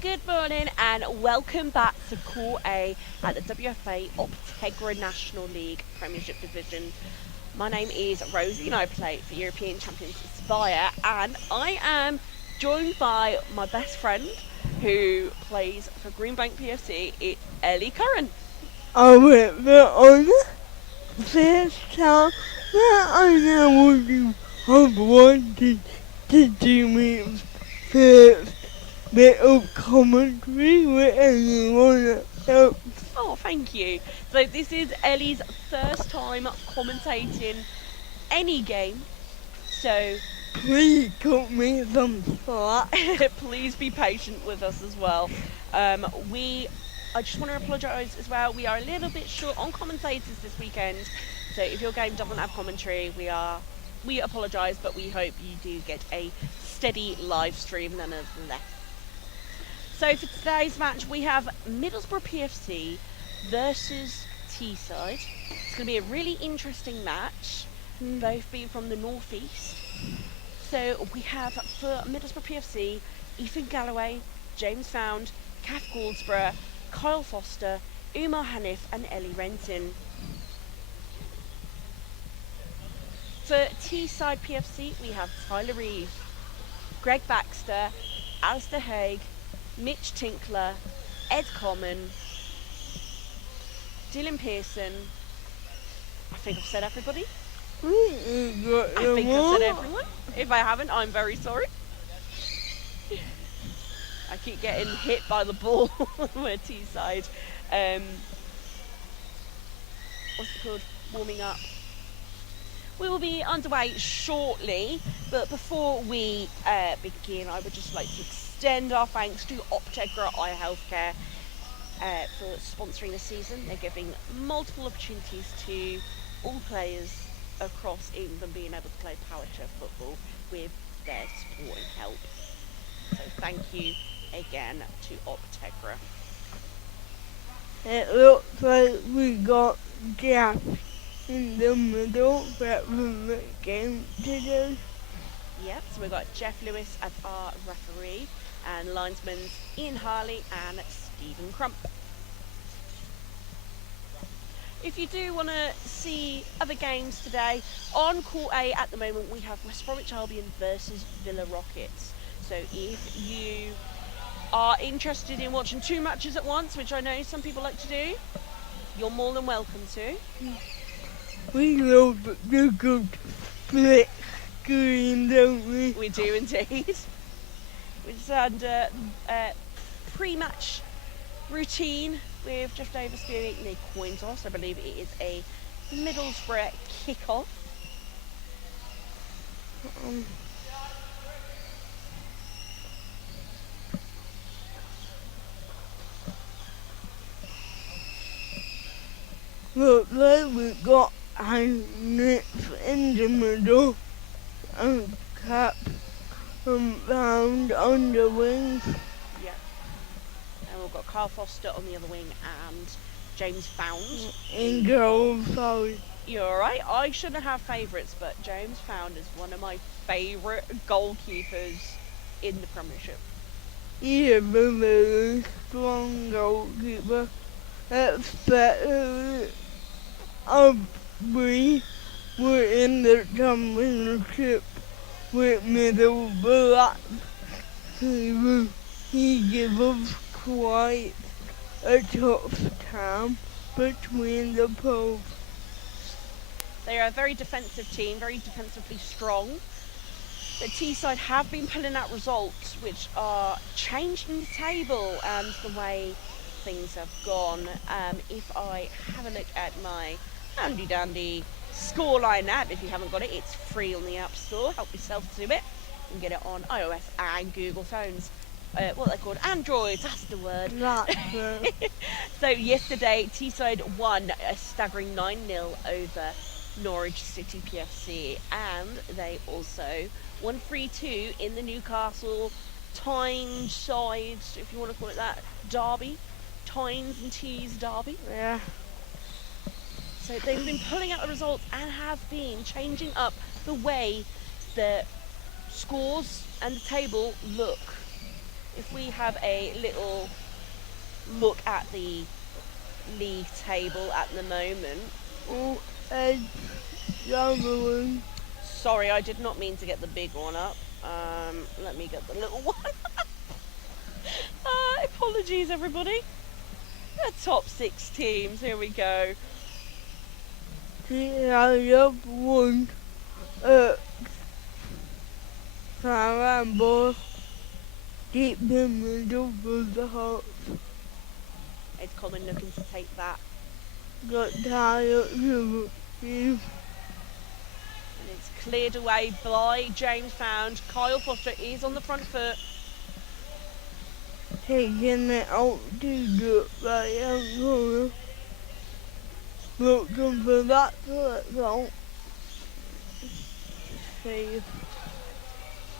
Good morning and welcome back to Core A at the WFA Optegra National League Premiership Division. My name is Rosie and I play for European Champions Aspire, and I am joined by my best friend who plays for Greenbank PFC. It's Ellie Curran. I went on this time that I know what you have wanted to do me first bit of commentary with anyone else. Oh, thank you. So this is Ellie's first time commentating any game. So Please cut me some slack. please be patient with us as well. I just want to apologise as well. We are a little bit short on commentators this weekend, so if your game doesn't have commentary, we apologise, but we hope you do get a steady live stream nonetheless. So for today's match, we have Middlesbrough PFC versus Teesside. It's going to be a really interesting match, both being from the northeast. So we have for Middlesbrough PFC, Ethan Galloway, James Found, Kath Goldsborough, Kyle Foster, Umar Hanif and Ellie Renton. For Teesside PFC, we have Tyler Reeve, Greg Baxter, Alistair Haig, Mitch Tinkler, Ed Common, Dylan Pearson. I think I've said everybody. I think I've said everyone. If I haven't, I'm very sorry. I keep getting hit by the ball with Teesside. What's it called? Warming up. We will be underway shortly, but before we begin, I would just like to extend our thanks to Optegra Eye Healthcare for sponsoring the season. They're giving multiple opportunities to all players across England being able to play power chair football with their support and help. So thank you again to Optegra. It looks like we got Jack in the middle but from the game today. Yep, so we've got Jeff Lewis as our referee and linesmen Ian Harley and Stephen Crump. If you do want to see other games today, on Court A at the moment we have West Bromwich Albion versus Villa Rockets. So if you are interested in watching two matches at once, which I know some people like to do, you're more than welcome to. We love the good split screen, don't we? We do indeed. We just had a pre-match routine with just over spewing the coin toss. I believe it is a Middlesbrough kick-off. Look like we got Heinrich in the middle and Cap Found on the wings. Yeah. And we've got Carl Foster on the other wing and James Found. In goal, sorry. You're alright. I shouldn't have favourites, but James Found is one of my favourite goalkeepers in the Premiership. He's a very strong goalkeeper. Especially we were in the championship with Middlesbrough. He gave us quite a tough time between the posts. They are a very defensive team, very defensively strong. The Teesside have been pulling out results which are changing the table and the way things have gone. If I have a look at my handy dandy scoreline app, if you haven't got it, it's free on the App Store. Help yourself to it. You can get it on iOS and Google phones. What they're called, Androids, that's the word. So yesterday, Teesside won a staggering 9-0 over Norwich City PFC, and they also won 3-2 in the Newcastle Tyneside, if you want to call it that, derby. Tynes and Tees derby. Yeah. So they've been pulling out the results and have been changing up the way the scores and the table look. if we have a little look at the league table at the moment. Oh, Ed, Sutherland. Sorry, I did not mean to get the big one up. Let me get the little one. Apologies, everybody. The top 6 teams. Here we go. Teesside up 1 at Carambo. Deep in the middle of the half. It's Common looking to take that. Got tired of you. And it's cleared away by James Found. Kyle Foster is on the front foot. Taking it out to the right hand corner. Looking for that select out. Save.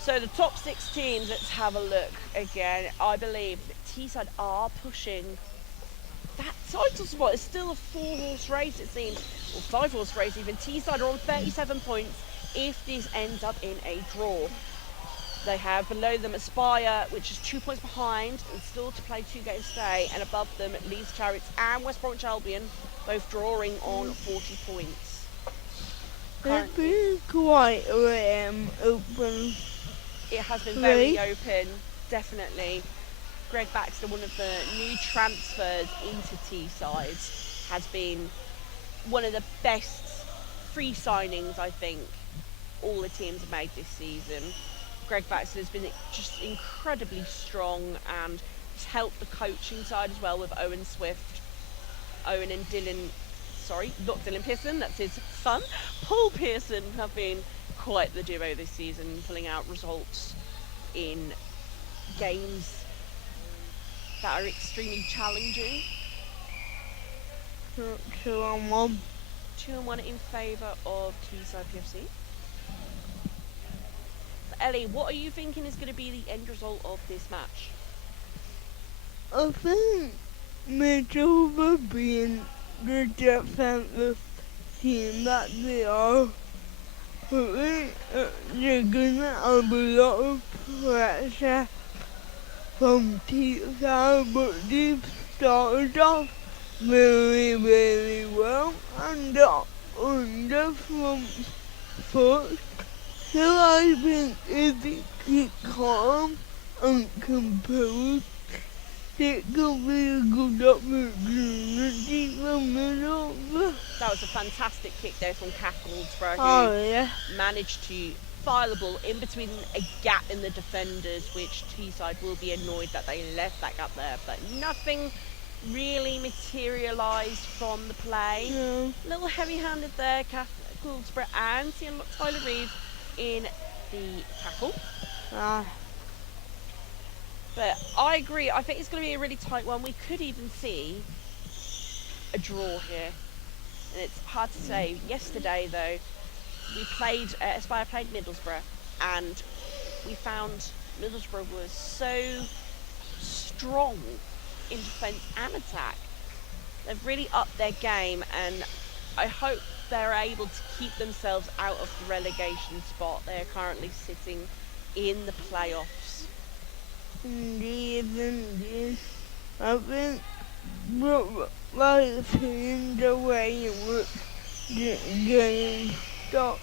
So the top 6 teams, let's have a look again. I believe that Teesside are pushing that title spot. It's still a 4-horse race, it seems, or 5-horse race even. Teesside are on 37 points if this ends up in a draw. They have below them Aspire, which is 2 points behind and still to play 2 games today, and above them Leeds Chariots and West Bromwich Albion, both drawing on 40 points. It's been quite open. It has been very open, definitely. Greg Baxter, one of the new transfers into Teesside, has been one of the best free signings I think all the teams have made this season. Greg Baxter has been just incredibly strong and has helped the coaching side as well with Owen Swift. Owen and Dylan, sorry, not Dylan Pearson, that's his son. Paul Pearson have been quite the duo this season, pulling out results in games that are extremely challenging. 2-1. 2-1 in favour of Teesside PFC. Ellie, what are you thinking is going to be the end result of this match? I think Middlesbrough being the defensive team that they are, but they're gonna have a lot of pressure from Teesside, but they've started off really well and are on the front foot. So I think if they keep calm and composed, it could be a good opportunity for Middlesbrough. That was a fantastic kick there from Goldsborough, who Oh yeah. managed to fire the ball in between a gap in the defenders, which Teesside will be annoyed that they left that gap there, but nothing really materialised from the play. No. A little heavy-handed there, Goldsborough, and seeing Tyler Reeves in the tackle. But I agree, I think it's going to be a really tight one. We could even see a draw here, and it's hard to say. Yesterday though, we played, Aspire played Middlesbrough, and we found Middlesbrough was so strong in defence and attack. They've really upped their game, and I hope they're able to keep themselves out of the relegation spot. They're currently sitting in the playoffs. Indeed. I think like seeing the way in which the game started,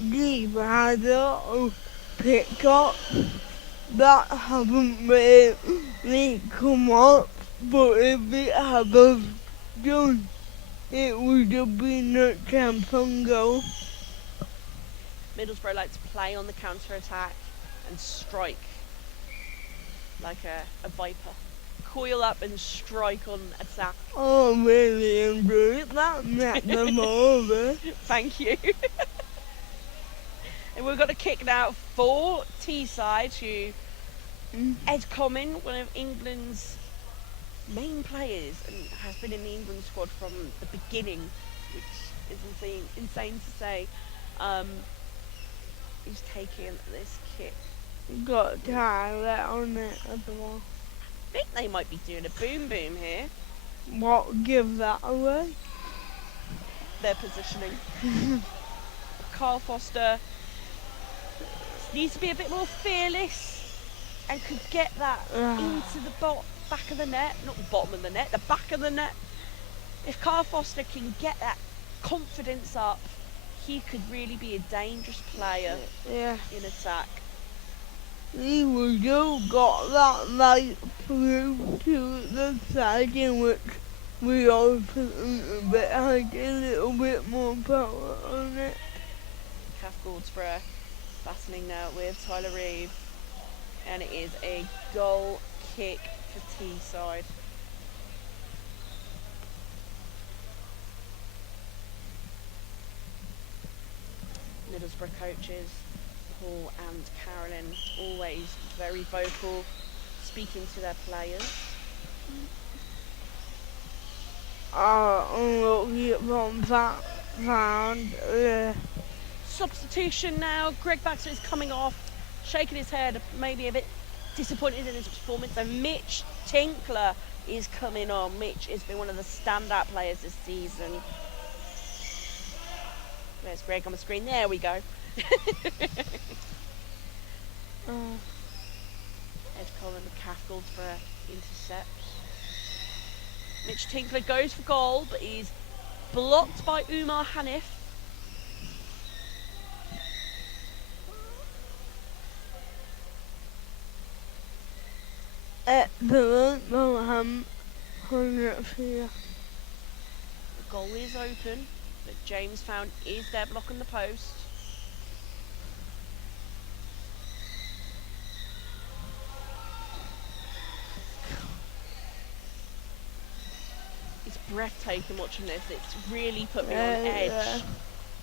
they've had a lot of pick-ups that haven't really come up, but if it had done, it would have been a champion goal. Middlesbrough like to play on the counter-attack and strike like a viper. Coil up and strike on attack. Oh, really enjoyed that. Met them over. Thank you. And we've got a kick now for Teesside, who Ed Common, one of England's main players, and has been in the England squad from the beginning, which is insane to say. He's taking this kick. Got Tyler on it as well. I think they might be doing a boom here. What, give that away? Their positioning. Carl Foster needs to be a bit more fearless and could get that into the back of the net, not the bottom of the net, the back of the net. If Carl Foster can get that confidence up, he could really be a dangerous player in attack. He would have got that right through to the side in which we all put had a little bit more power on it. Kath Goldsborough battling now with Tyler Reeve, and it is a goal kick for Teesside. Middlesbrough coaches Paul and Carolyn always very vocal, speaking to their players. Unlucky from that round. Substitution now. Greg Baxter is coming off, shaking his head, maybe a bit disappointed in his performance. And Mitch Tinkler is coming on. Mitch has been one of the standout players this season. There's Greg on the screen. There we go. Ed Cullen and Kath Goldsborough intercepts. Mitch Tinkler goes for goal, but he's blocked by Umar Hanif. Excellent, Nottingham. The goal is open, but James Found is there blocking the post. It's breathtaking watching this. It's really put me on edge.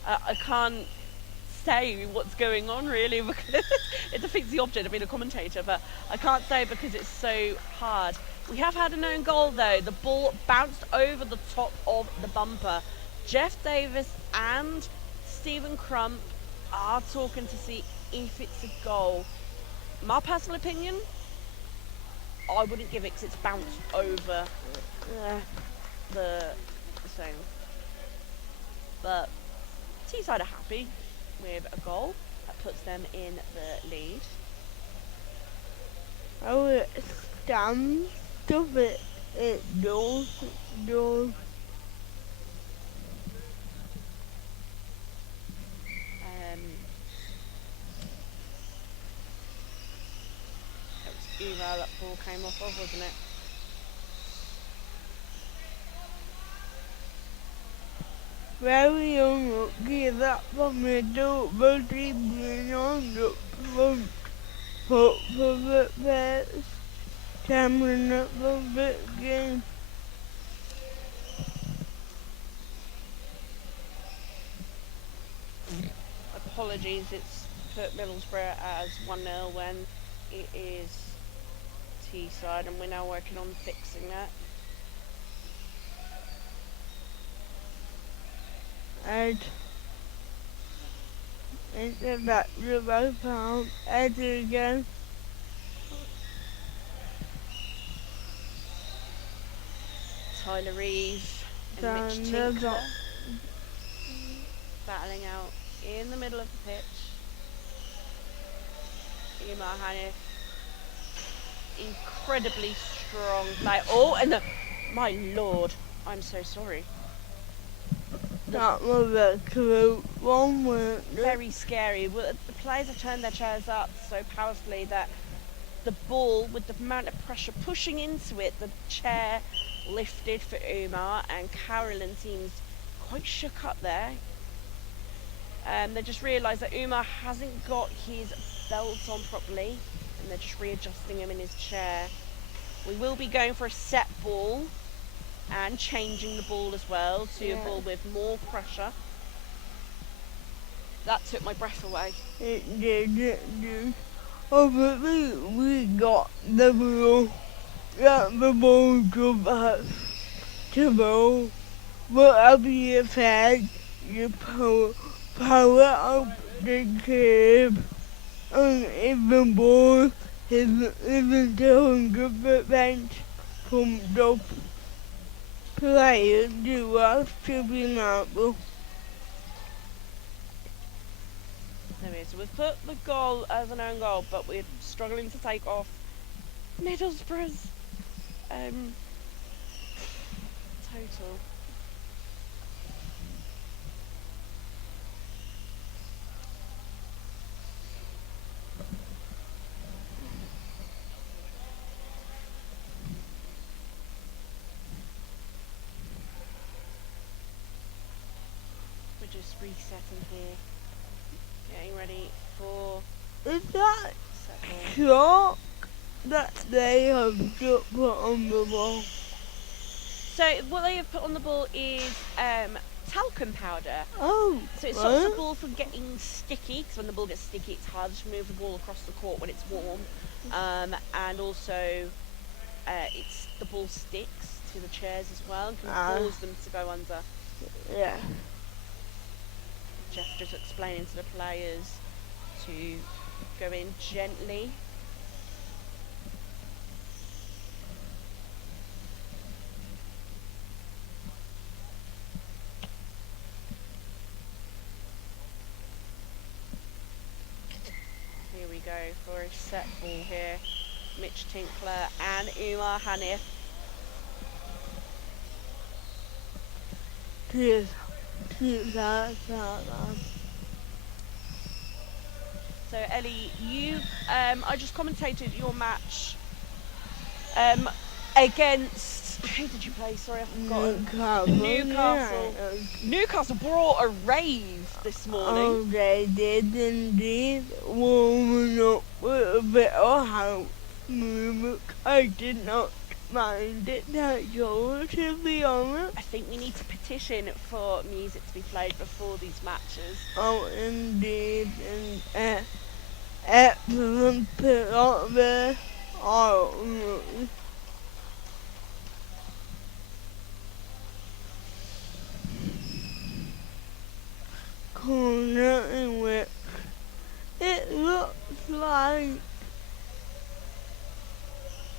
I can't say what's going on really because it defeats the object of being a commentator, but I can't say because it's so hard. We have had a known goal though. The ball bounced over the top of the bumper. Jeff Davis and Stephen Crump are talking to see if it's a goal. My personal opinion, I wouldn't give it because it's bounced over the thing. But Teesside are happy with a goal that puts them in the lead. Oh, it stands of it. It does. That was Eva that ball came off of, wasn't it? Very unlucky that the middle, but he been on the front foot for the first time in the game. Apologies, it's put Middlesbrough as 1-0 when it is Teesside, and we're now working on fixing that. And into that river found Ed again. Tyler Reeve and Mitch Tinkler battling out in the middle of the pitch. Umar Hanif, incredibly strong play. Oh, and my lord, I'm so sorry. That was a close one, wasn't it? Very scary. Well, the players have turned their chairs up so powerfully that the ball, with the amount of pressure pushing into it, the chair lifted for Umar, and Carolyn seems quite shook up there. They just realised that Umar hasn't got his belt on properly, and they're just readjusting him in his chair. We will be going for a set ball and changing the ball as well to a ball with more pressure. That took my breath away. It did. Obviously, we got the ball. Got the ball to back to ball. Whatever you said, you power up the curve. And if the ball isn't 100% pumped up, players do have to be able. There Anyway, so we've put the goal as an own goal, but we're struggling to take off Middlesbrough's total. We're just resetting here, getting ready for Is that set ball. chalk that they have just put on the ball? So what they have put on the ball is talcum powder. Oh, So it stops the ball from getting sticky, because when the ball gets sticky it's harder to move the ball across the court when it's warm. And also the ball sticks to the chairs as well and can cause them to go under. Yeah. Jeff just explaining to the players to go in gently. Here we go for a set ball here. Mitch Tinkler and Umar Hanif. Yes. That. So Ellie, you I just commentated your match against, who did you play? Sorry, I've forgotten. Newcastle. Yeah. Newcastle brought a rave this morning. Oh, they did indeed. Warming up with a bit of house music. I did not mind it that all, to be honest. I think we need to petition for music to be played before these matches. Oh, indeed. And excellent pick up there. Oh, corner in which it looks like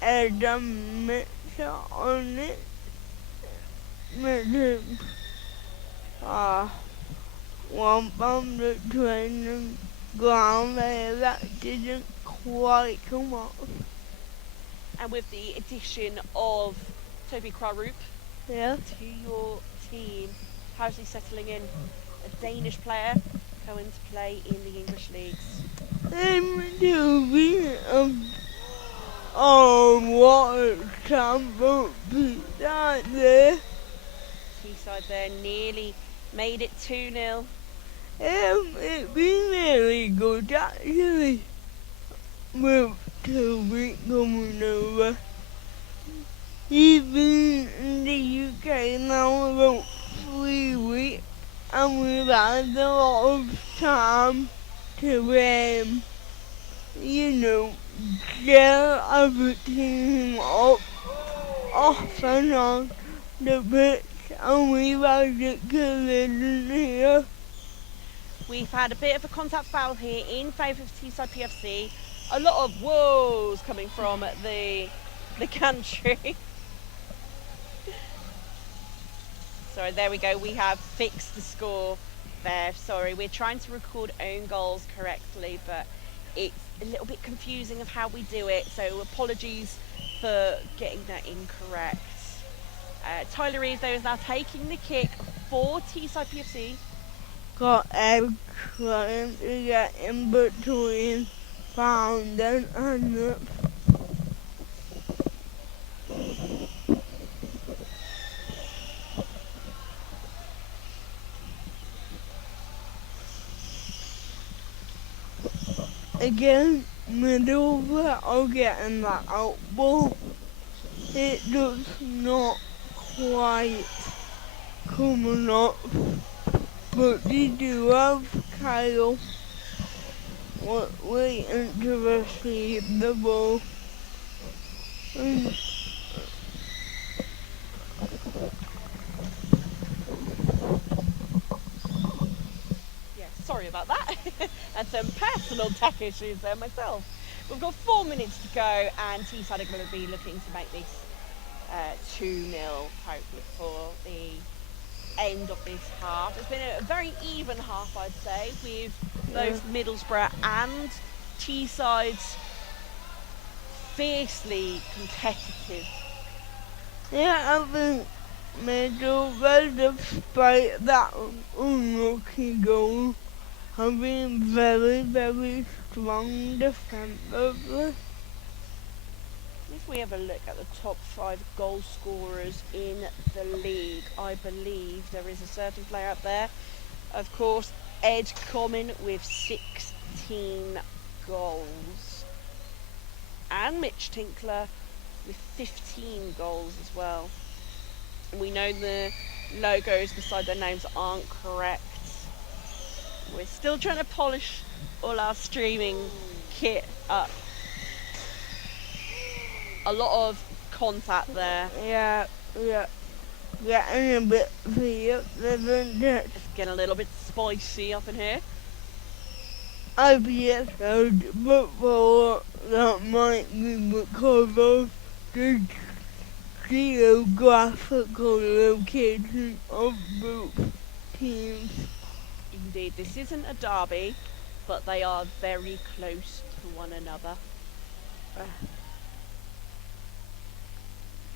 Adam mixer on it. One from the training ground there that didn't quite come off. And with the addition of Toby Krarup Yeah. to your team, how's he settling in? A Danish player going to play in the English leagues. What a sample beat that there. Teesside there nearly made it 2-0. It's been really good actually with Toby coming over. He's been in the UK now about 3 weeks and we've had a lot of time to get everything up, off and on the pitch, and we've had it collision here. We've had a bit of a contact foul here in favour of Teesside PFC. A lot of woes coming from the country. Sorry, there we go. We have fixed the score there. Sorry, we're trying to record own goals correctly, but it's a little bit confusing of how we do it. So apologies for getting that incorrect. Tyler Reeves, though, is now taking the kick for Teesside PFC. Got Ed trying to get in between Fountain and the again, Middlesbrough are getting that out ball. It does not quite coming up, but they do have Kyle waiting to receive the ball. Yeah, sorry about that. And some personal tech issues there myself. We've got 4 minutes to go, and Teesside are going to be looking to make this 2-0, hopefully, for the end of this half. It's been a very even half, I'd say, with Yeah. both Middlesbrough and Teesside's fiercely competitive. Yeah, I think Middlesbrough, despite that unlucky goal, have been very, very strong defensively. If we have a look at the top 5 goal scorers in the league, I believe there is a certain player up there. Of course, Ed Common with 16 goals. And Mitch Tinkler with 15 goals as well. We know the logos beside their names aren't correct. We're still trying to polish all our streaming kit up. A lot of contact there. Yeah. Getting a bit fierce, isn't it? It's getting a little bit spicy up in here. I've yet heard before that might be because of the geographical location of both teams. Indeed, this isn't a derby, but they are very close to one another.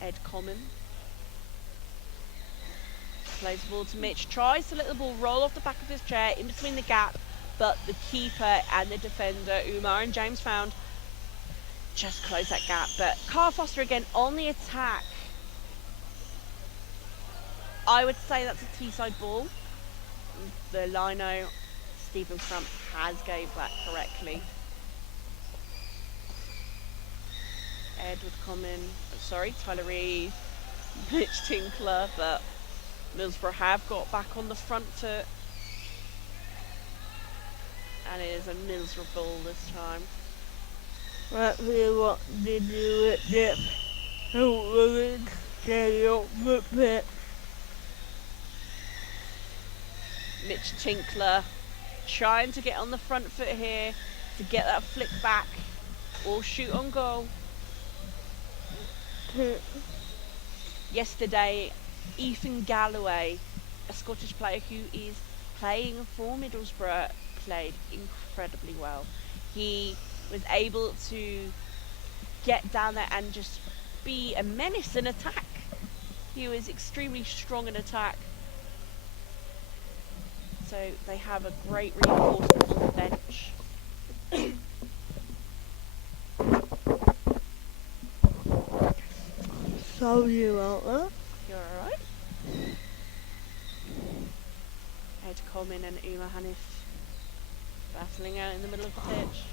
Ed Common plays the ball to Mitch, tries to let the ball roll off the back of his chair in between the gap, but the keeper and the defender, Umar and James Found, just close that gap. But Carl Foster again on the attack. I would say that's a Teesside ball. The lino, Stephen Crump, has gave that correctly. Ed with Common, Tyler Reeve, Mitch Tinkler, but Middlesbrough have got back on the front foot. And it is a Middlesbrough ball this time. Let's see what they do with this. Hopefully stay up the pitch. Mitch Tinkler trying to get on the front foot here to get that flick back or shoot on goal. Yesterday, Ethan Galloway, a Scottish player who is playing for Middlesbrough, played incredibly well. He was able to get down there and just be a menace in attack. He was extremely strong in attack. So they have a great reinforcement on the bench. Sorry about that. You're alright? Ed Coleman and Umar Hanif battling out in the middle of the pitch.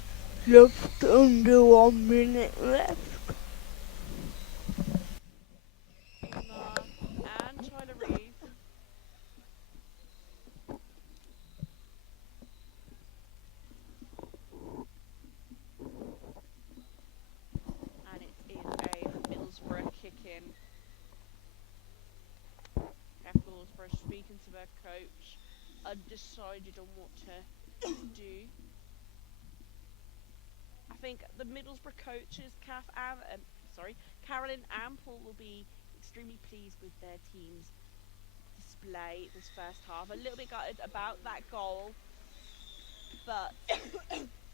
Just under 1 minute left. Umar and Tyler Reeve. And it is a Middlesbrough kick-in. Middlesbrough speaking to their coach, undecided on what to do. I think the Middlesbrough coaches, Carolyn and Paul, will be extremely pleased with their team's display this first half. A little bit gutted about that goal, but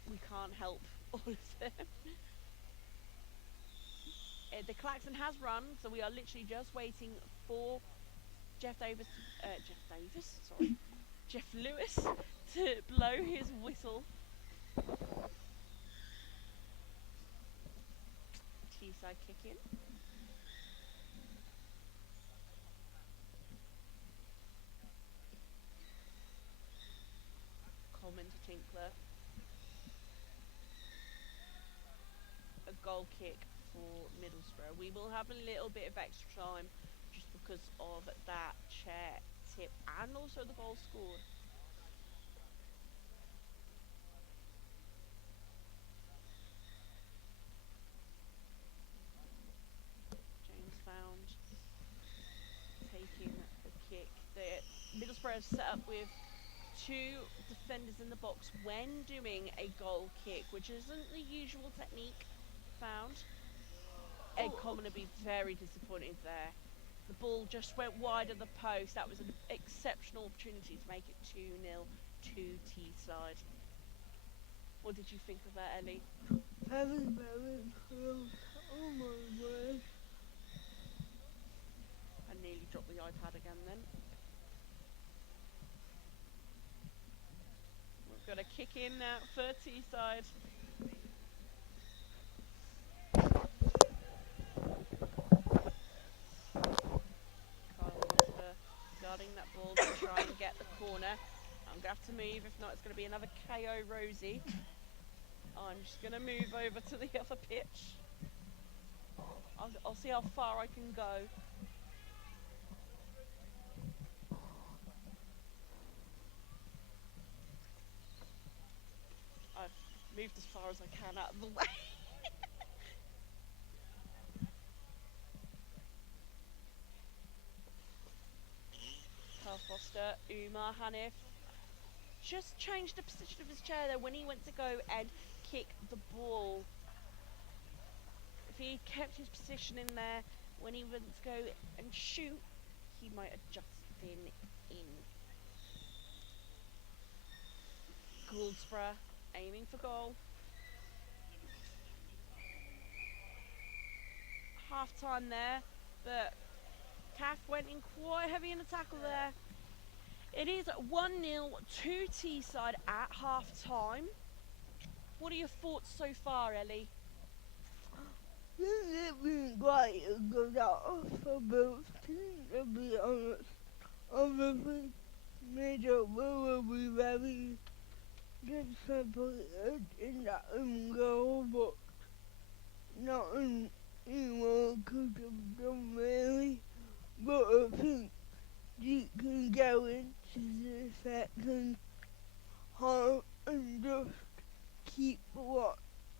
we can't help all of them. The klaxon has run, so we are literally just waiting for Jeff Lewis to blow his whistle. Teesside kick in. Coleman to Tinkler. A goal kick for Middlesbrough. We will have a little bit of extra time just because of that chair tip and also the goal scored. James Found taking the kick. The Middlesbrough is set up with 2 defenders in the box when doing a goal kick, which isn't the usual technique. Found. Ed Coleman would be very disappointed there. the ball just went wide of the post. That was an exceptional opportunity to make it 2-0 to Teesside. What did you think of that, Ellie? Very, very close. Oh my word. I nearly dropped the iPad again then. We've got a kick in now for Teesside. Kyle Foster guarding that ball to try and get the corner. I'm going to have to move, if not it's going to be another KO Rosie. I'm just going to move over to the other pitch. I'll see how far I can go. I've moved as far as I can out of the way. Kyle Foster, Umar Hanif just changed the position of his chair there when he went to go and kick the ball. If he kept his position in there when he went to go and shoot, he might have just been in. Goldsborough aiming for goal. Half time there, but Caff went in quite heavy in the tackle there. It is 1-0 to Teesside at half time. What are your thoughts so far, Ellie? It's been quite a good out for both teams, to be honest. Obviously, Middlesbrough will be very disappointed in that own goal, but nothing anyone could have done really. But I think you can go into the second half and just keep what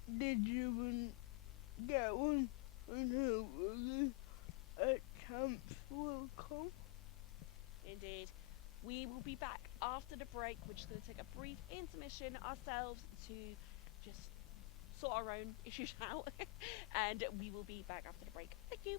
they're doing going, and hopefully a chance will come. Indeed. We will be back after the break. We're just going to take a brief intermission ourselves to just sort our own issues out. And we will be back after the break. Thank you.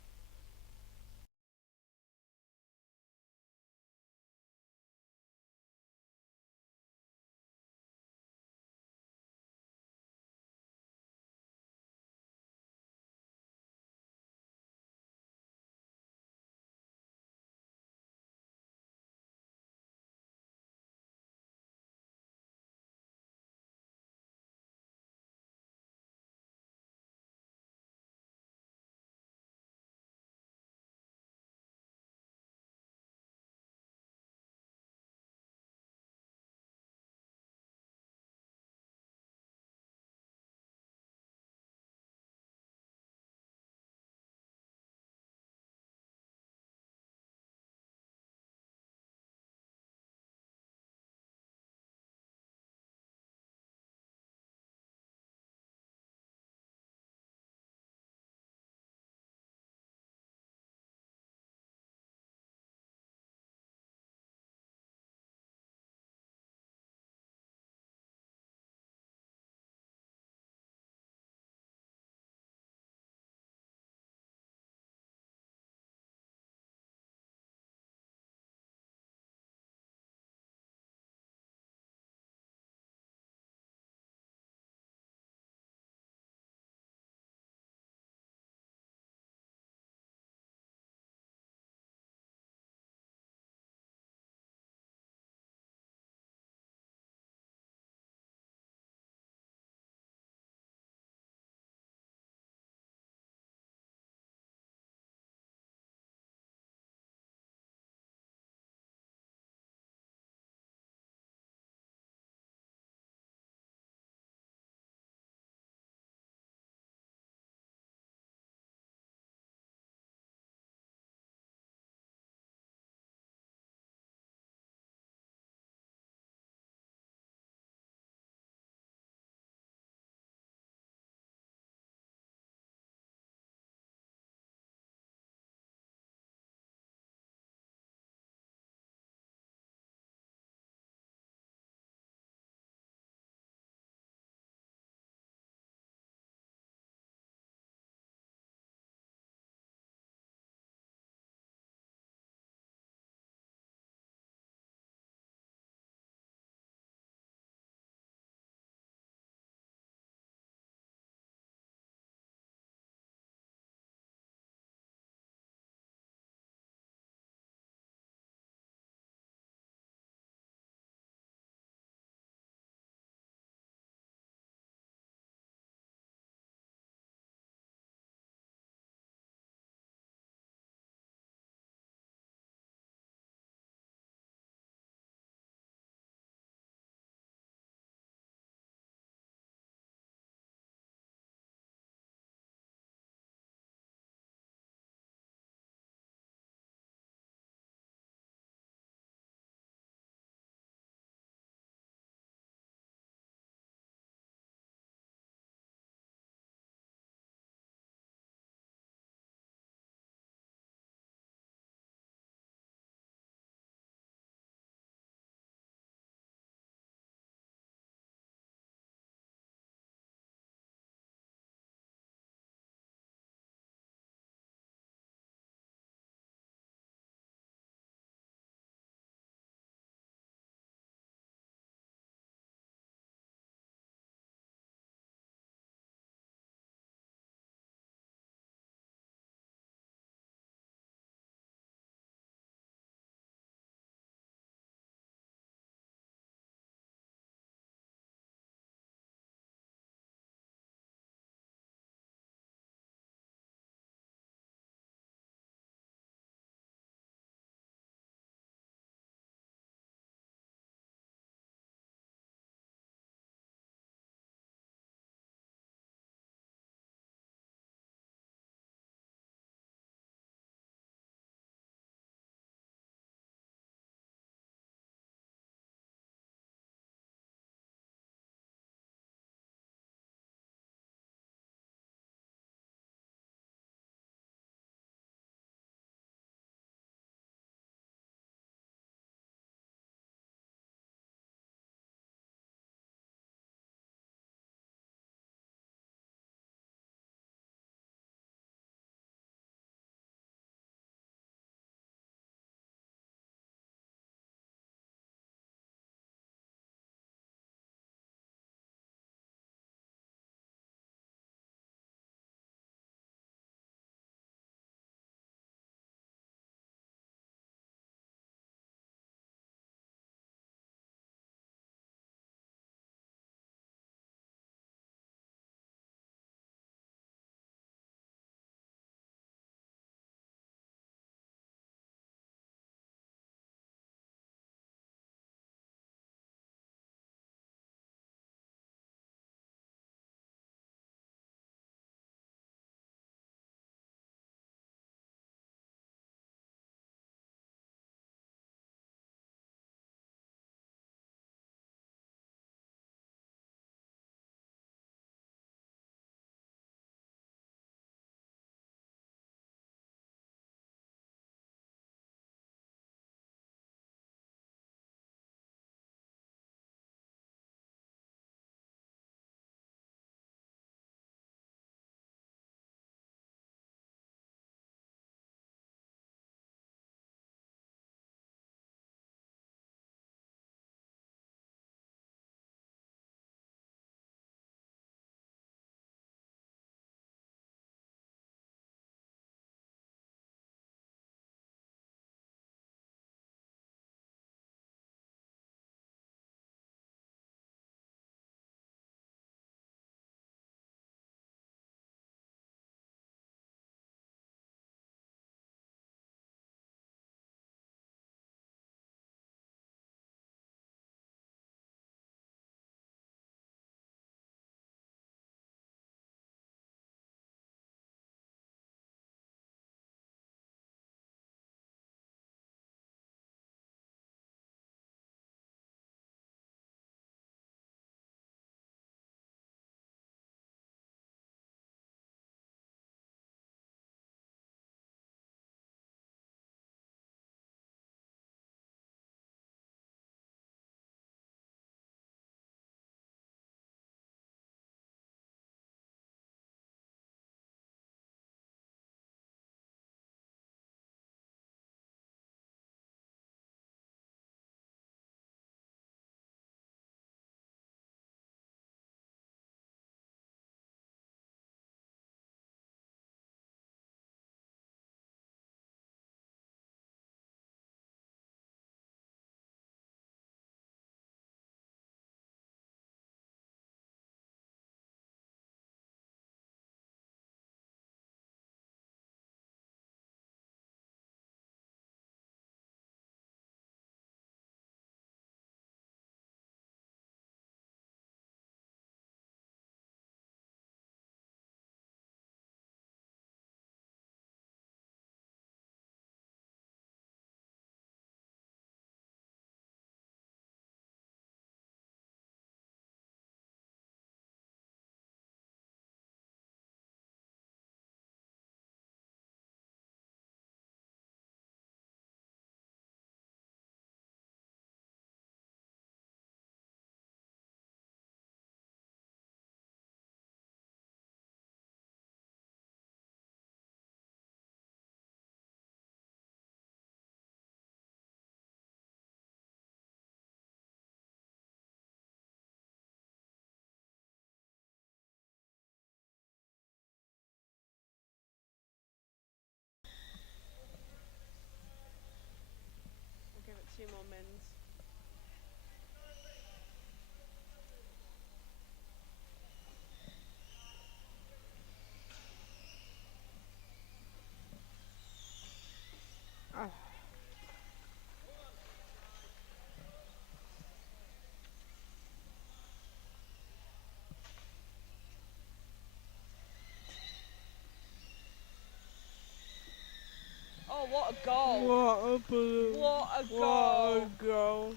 Oh, what a goal! What a blue. What a What goal! a goal.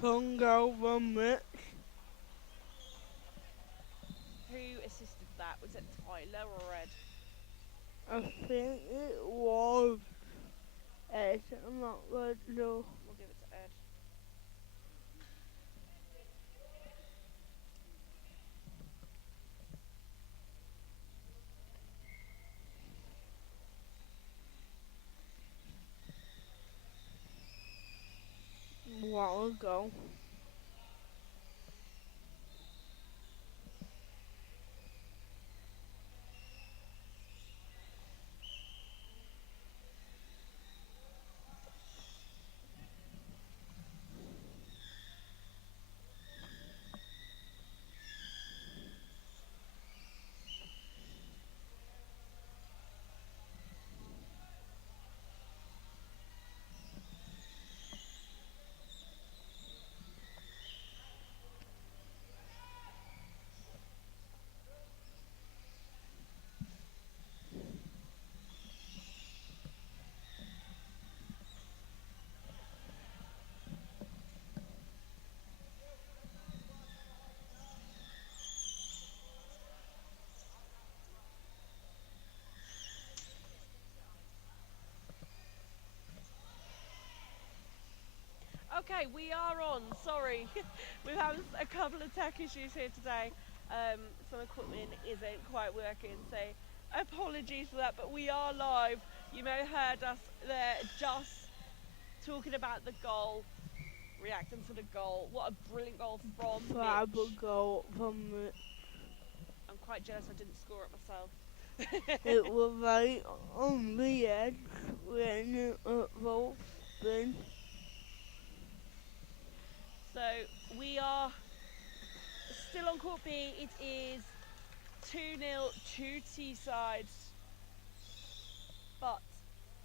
Some goal from Mitch. Who assisted that? Was it Tyler or Ed? I think it was Ed. I'm not quite sure. We'll give it to Ed. What a goal. Okay, we are on. Sorry, we've had a couple of tech issues here today. Some equipment isn't quite working, so apologies for that. But we are live. You may have heard us there just talking about the goal, reacting to the goal. What a brilliant goal from Fab Mitch. goal from Mitch. I'm quite jealous I didn't score it myself. It was right on the edge when it was spin. So we are still on court B. It is 2-0 to Teesside. But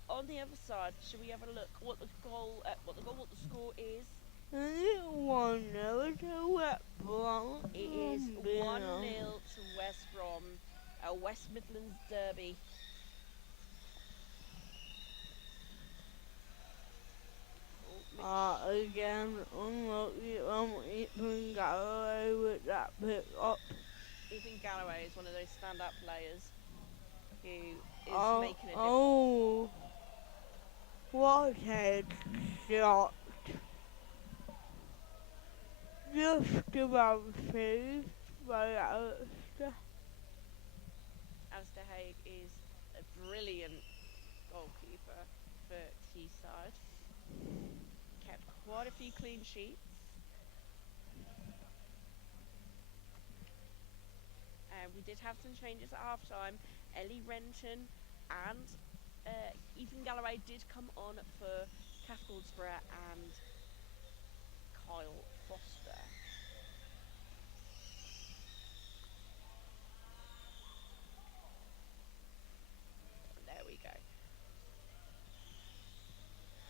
on the other side, should we have a look what the score is? And it won over to West Brom. It is 1-0 to West Brom, a West Midlands derby. Again, unlucky from Ethan Galloway with that pick up. Ethan Galloway is one of those stand-up players who is making a difference. Oh, what a shot. Just about saved by Alistair. Alistair Haig is a brilliant goalkeeper for Teesside. Kept quite a few clean sheets. And we did have some changes at half-time. Ellie Renton and Ethan Galloway did come on for Kath Goldsborough and Kyle Foster. There we go.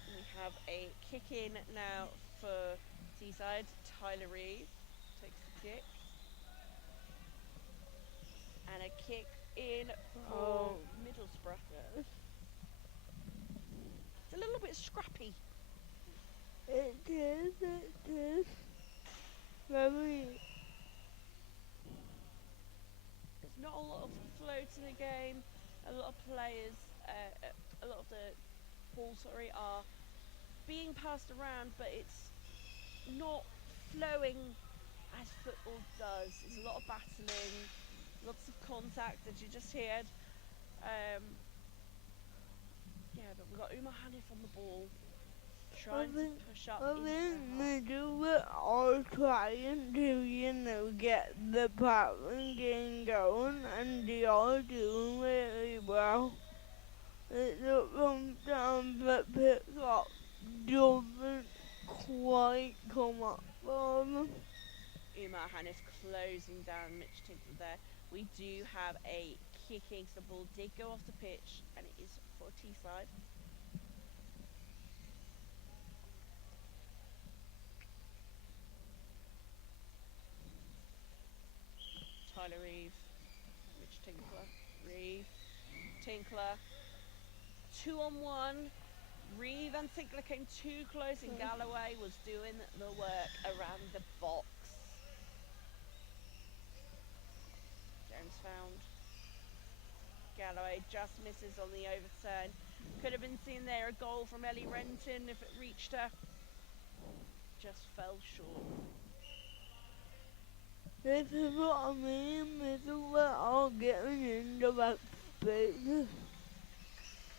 We have a kick in now for Teesside. Tyler Reeve takes the kick. And a kick in for Middlesbrough. Yes. It's a little bit scrappy. It is. Very. There's not a lot of flow to the game. A lot of players, a lot of the balls, are being passed around, but it's not flowing as football does. It's a lot of battling, lots of contact that you just heard. Yeah, but we've got Umar Hanif on the ball, trying to push up. I think Middlesbrough are trying to, get the passing game going, and they are doing really well. It's a sometimes the pick up doesn't quite come up for them. Umar Hanif closing down Mitch Tinkler there. We do have a kicking, so the ball did go off the pitch, and it is for Teesside. Tinkler. 2-on-1. Reeve and Tinkler came too close, and Galloway was doing the work around the box. James found. Galloway just misses on the overturn. Could have been seen there a goal from Ellie Renton if it reached her. Just fell short. This is what I mean, Middlesbrough are getting in the right spaces.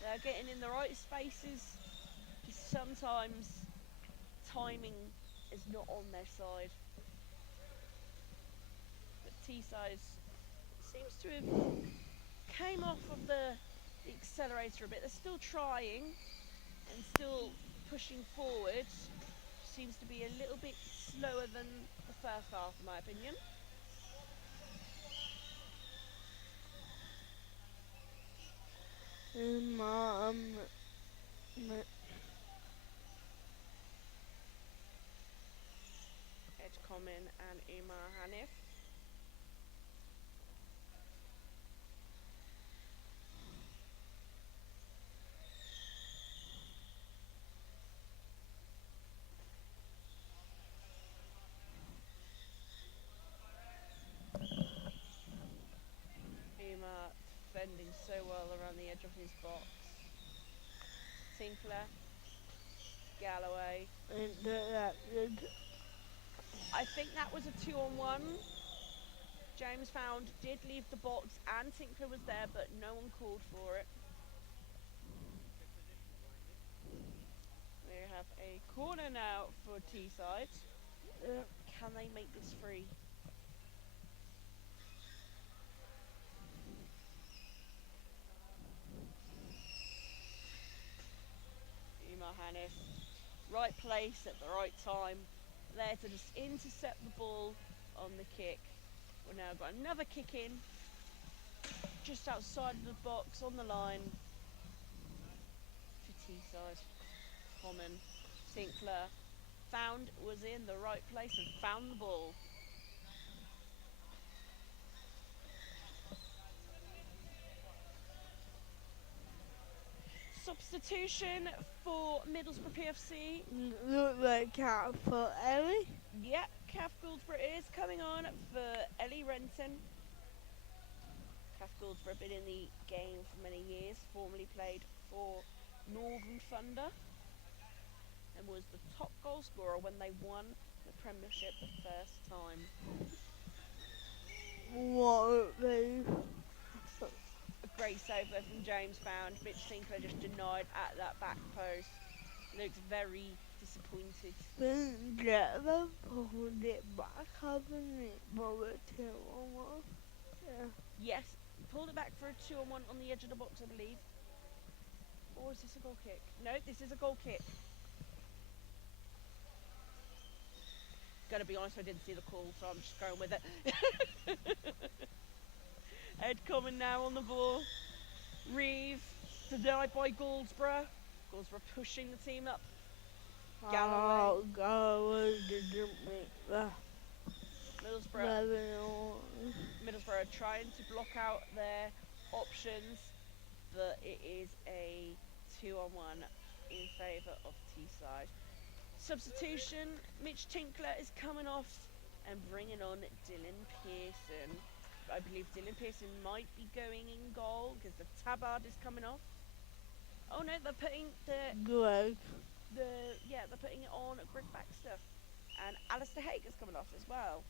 They're getting in the right spaces. Just sometimes timing is not on their side. But Teesside seems to have came off of the accelerator a bit. They're still trying and still pushing forward. Seems to be a little bit slower than the first half, in my opinion. Ed Common and Umar Hanif. Umar defending so well around the edge of his box. Tinkler, Galloway. I think that was a 2-on-1. James found did leave the box and Tinkler was there, but no one called for it. We have a corner now for Teesside. Can they make this free? Umar Hanif, right place at the right time, there to just intercept the ball on the kick. We've now got another kick in, just outside of the box on the line for Teesside. Common, Tinkler, found, was in the right place and found the ball. Substitution for Middlesbrough PFC. Look like cat for Ellie. Yep, Kath Goldsborough is coming on for Ellie Renton. Kath Goldsborough been in the game for many years, formerly played for Northern Thunder and was the top goal scorer when they won the Premiership the first time. What they? A great save there from James found. Mitch Tinkler just denied at that back post. Looks very disappointed. Then get them pulled it back, haven't it? For a 2-on-1. Yeah. Yes, pulled it back for a 2-on-1 on the edge of the box, I believe. Or is this a goal kick? No, this is a goal kick. Gonna be honest, I didn't see the call, so I'm just going with it. Ed Common now on the ball. Reeve, denied by Goldsborough. Goldsborough pushing the team up. Galloway. Galloway didn't make that. Middlesbrough trying to block out their options, but it is a 2-on-1 in favour of Teesside. Substitution, Mitch Tinkler is coming off and bringing on Dylan Pearson. I believe Dylan Pearson might be going in goal because the Tabard is coming off. Oh no, they're putting they're putting it on Greg Baxter, and Alistair Haig is coming off as well.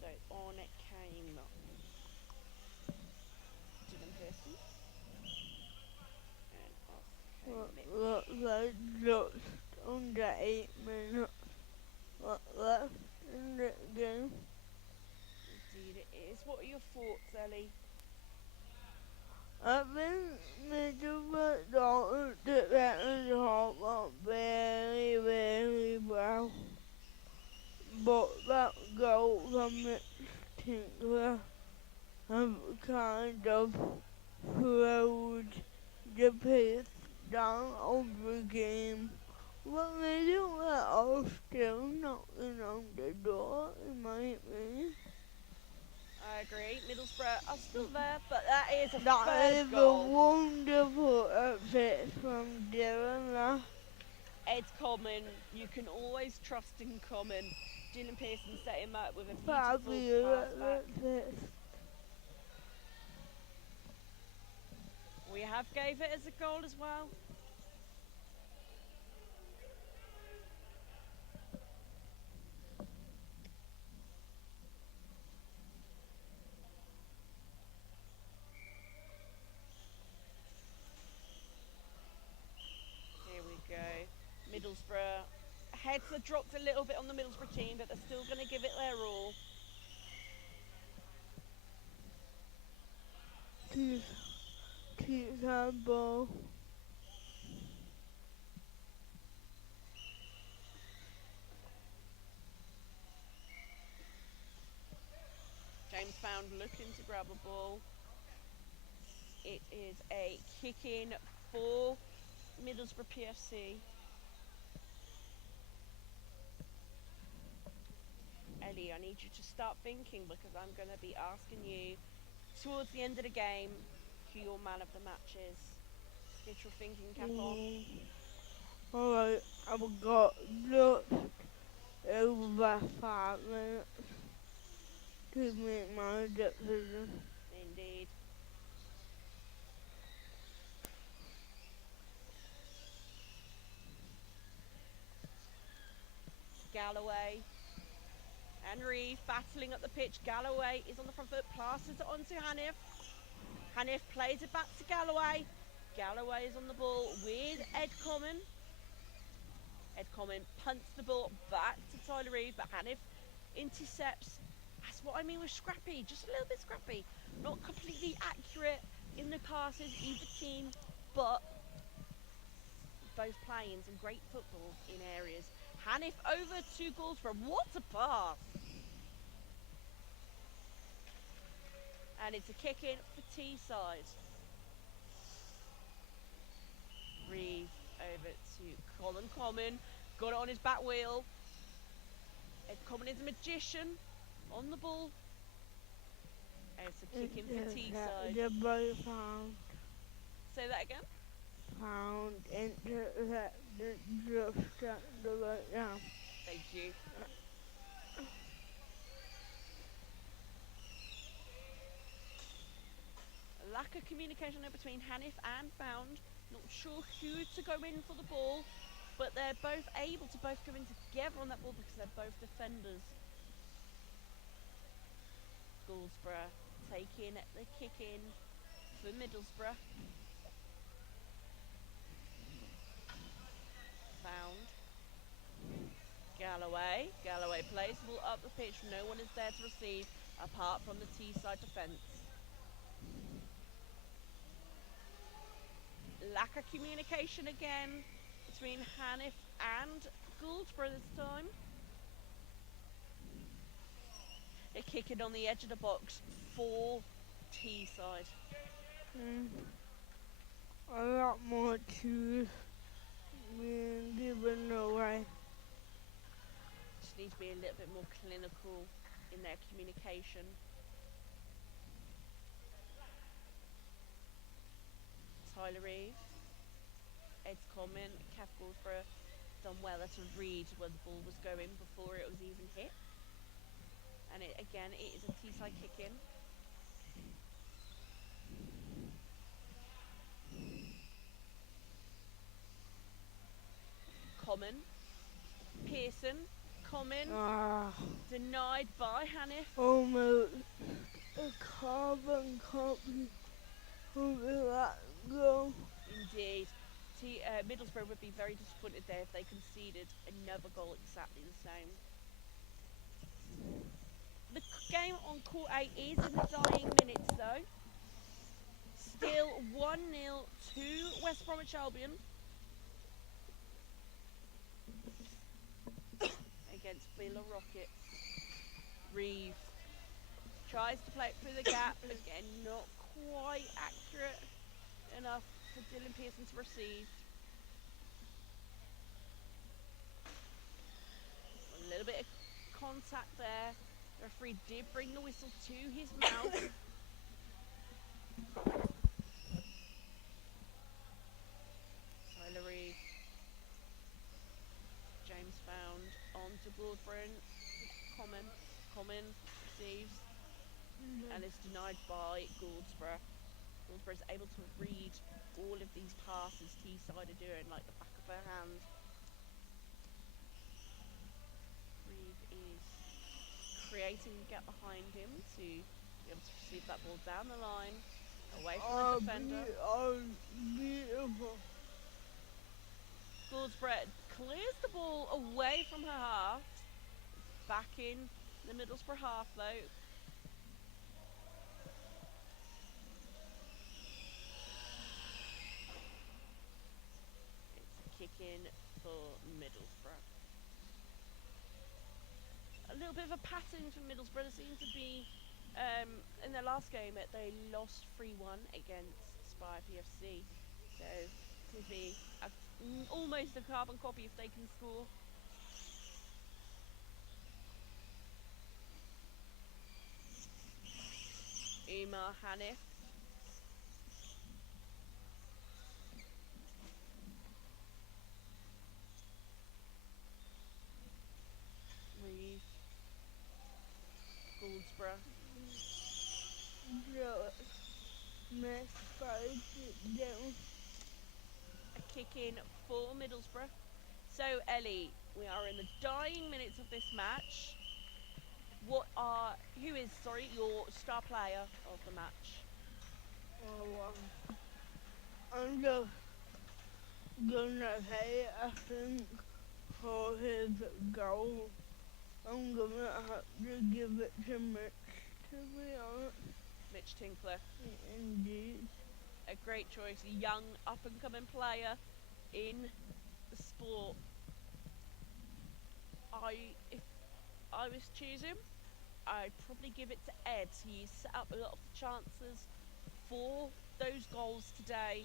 So on it came Dylan Pearson, and off came Mitch. Look, under 8 minutes left in the game. Indeed it is. What are your thoughts, Ellie? I think Middlesbrough don't do that in the hot very, very well. But that goal from Mitch Tinkler have kind of slowed the pace down of the game. But Middlesbrough are still knocking on the door, in my opinion. I agree. Middlesbrough are still there, but that is a That third is a goal. wonderful upset from Dylan. Ed Common, you can always trust in Common. Dylan Pearson set him up with a beautiful pass back. We have gave it as a goal as well. Here we go. Middlesbrough. Heads have dropped a little bit on the Middlesbrough team, but they're still going to give it their all. Keep that ball. James Found looking to grab a ball. It is a kick in for Middlesbrough PFC. Ellie, I need you to start thinking because I'm going to be asking you towards the end of the game who your man of the match is. Get your thinking cap on. Alright, I've got just over 5 minutes to make my decision. Indeed. Galloway and Reeve battling up the pitch. Galloway is on the front foot, passes it on to Hanif. Hanif plays it back to Galloway. Galloway is on the ball with Ed Common. Ed Common punts the ball back to Tyler Reeve, but Hanif intercepts. That's what I mean with scrappy, just a little bit scrappy. Not completely accurate in the passes, either team, but both playing some great football in areas. Hanif over to Goldspur. What a pass! And it's a kick in for Teesside. Reeve over to Colin Common. Got it on his back wheel. Ed Common is a magician on the ball. And it's a kick in for Teesside. The ball found. Say that again. Found intercepted just at the right now. Thank you. A lack of communication there between Hanif and Found. Not sure who to go in for the ball, but they're both able to both go in together on that ball because they're both defenders. Gouldsborough taking the kick in for Middlesbrough. Found. Galloway. Galloway plays the ball up the pitch. No one is there to receive apart from the Teesside defence. Lack of communication again between Hanif and Gouldsborough this time. They're kicking on the edge of the box for Teesside. A lot more to being given away. Just need to be a little bit more clinical in their communication. Tyler Reeve, Ed Common, Kath Gouldsborough done well to read where the ball was going before it was even hit. And it is a Teesside kick in. Common, Pearson, Common, denied by Hanif. Almost a carbon copy of that goal. Indeed. Middlesbrough would be very disappointed there if they conceded another goal exactly the same. The game on Court 8 is in the dying minutes though. Still 1-0 to West Bromwich Albion. Against Villa Rockets. Reeve tries to play it through the gap. Again, not quite accurate enough for Dylan Pearson to receive. A little bit of contact there. The referee did bring the whistle to his mouth. Common receives and is denied by Goldsborough. Goldsborough is able to read all of these passes Teesside are doing like the back of her hand. Reeve is creating a gap behind him to be able to receive that ball down the line, away from the defender. Beautiful. Goldsborough clears the ball away from her half. Back in the Middlesbrough half though. It's a kick in for Middlesbrough. A little bit of a pattern for Middlesbrough. There seems to be, in their last game, they lost 3-1 against Teesside PFC. So, it seems to be almost a carbon copy if they can score. Umar Hanif. Reeve. Goldsborough. A kick in for Middlesbrough. So Ellie, we are in the dying minutes of this match. Who is your star player of the match? I'm just gonna say, I think, for his goal, I'm gonna have to give it to Mitch, to be honest. Mitch Tinkler. Indeed. A great choice, a young up-and-coming player in the sport. If I was choosing, I'd probably give it to Ed. He's set up a lot of chances for those goals today.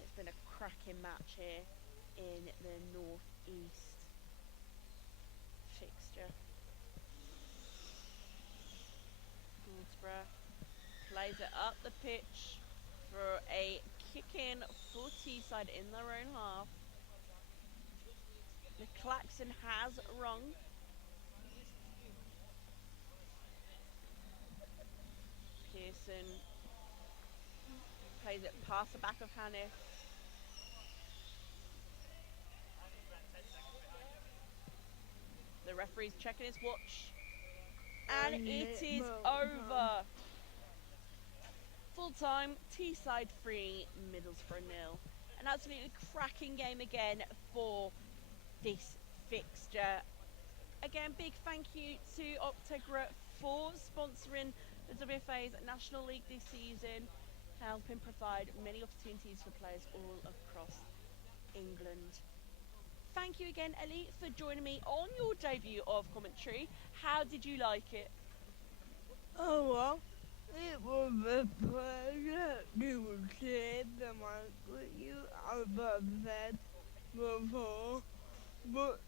It's been a cracking match here in the North East fixture. Goldsborough plays it up the pitch for a kick-in for Teesside in their own half. The klaxon has rung. Pearson plays it past the back of Hanif. The referee's checking his watch. And it is over. Full time, Teesside 3, Middlesbrough 0. An absolutely cracking game again for this fixture. Again, big thank you to Optegra for sponsoring the WFA's National League this season, helping provide many opportunities for players all across England. Thank you again, Ellie, for joining me on your debut of commentary. How did you like it? Oh well, it was a pleasure to share the mic with you, as I've said before, but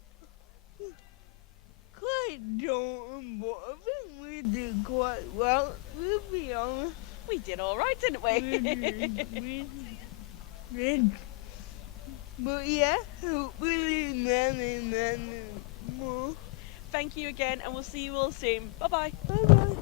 quite daunting, but I think we did quite well, to be honest. We did all right, didn't we? We did. But yeah, hopefully many more. Thank you again, and we'll see you all soon. Bye-bye. Bye-bye.